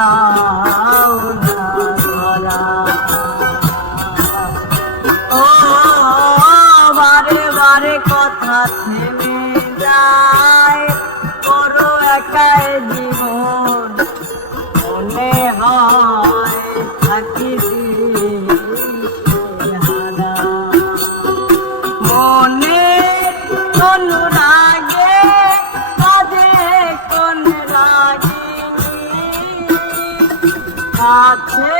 দাও না ধরা। ও বারে বারে কথা থেমে যায়, করো একাই জীবন মনে হয় থাকি দিশেহারা। মনে অনুরাগে কাঁধে কোন লাগিনি, কাছে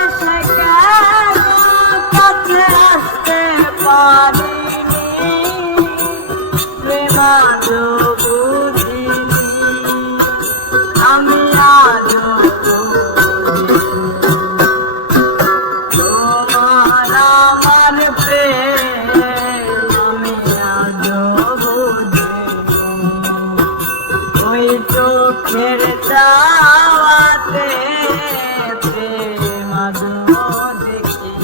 এসে কেন কাছে আসতে পারিনি, প্রেমালো বুঝিনি আমি আজও তোমার আমার প্রেম আমি আজও বুঝিনি। ওই চোখের চাওয়াতে প্রেম আজও দেখি।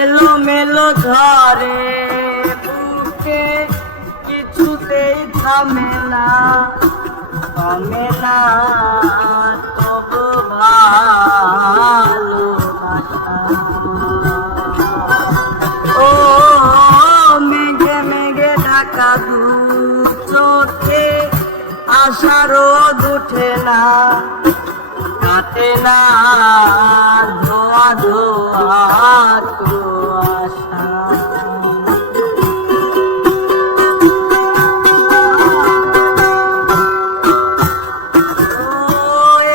এলোমেলো ধরে বুকে কিছুতেই থামে না, থামে না তবু ভালোবাসা। ও মেঘে মেঘে ঢাকা দু চোখে আশার রোদ উঠে না, কাটে না ধোয়া ধোয়া তো আশা।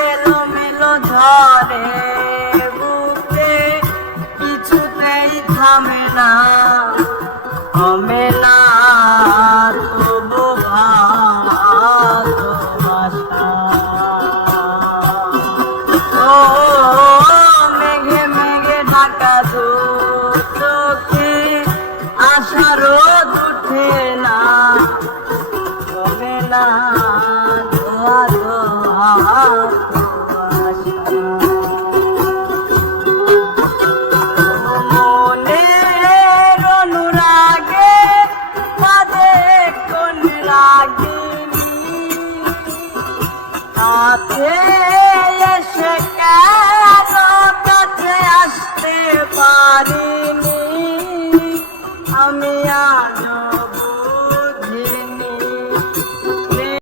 এলোমেলো ধরে বুকে কিছুতেই থামে না, থামে না তবু ভালোবাসা। ও মেঘে মেঘে ঢাকা দু চোখে আশার রোদ উঠে না, কমে না ধোয়া ধোয়া মনের অনুরাগে কাঁধে কোন লাগিনি, কাছে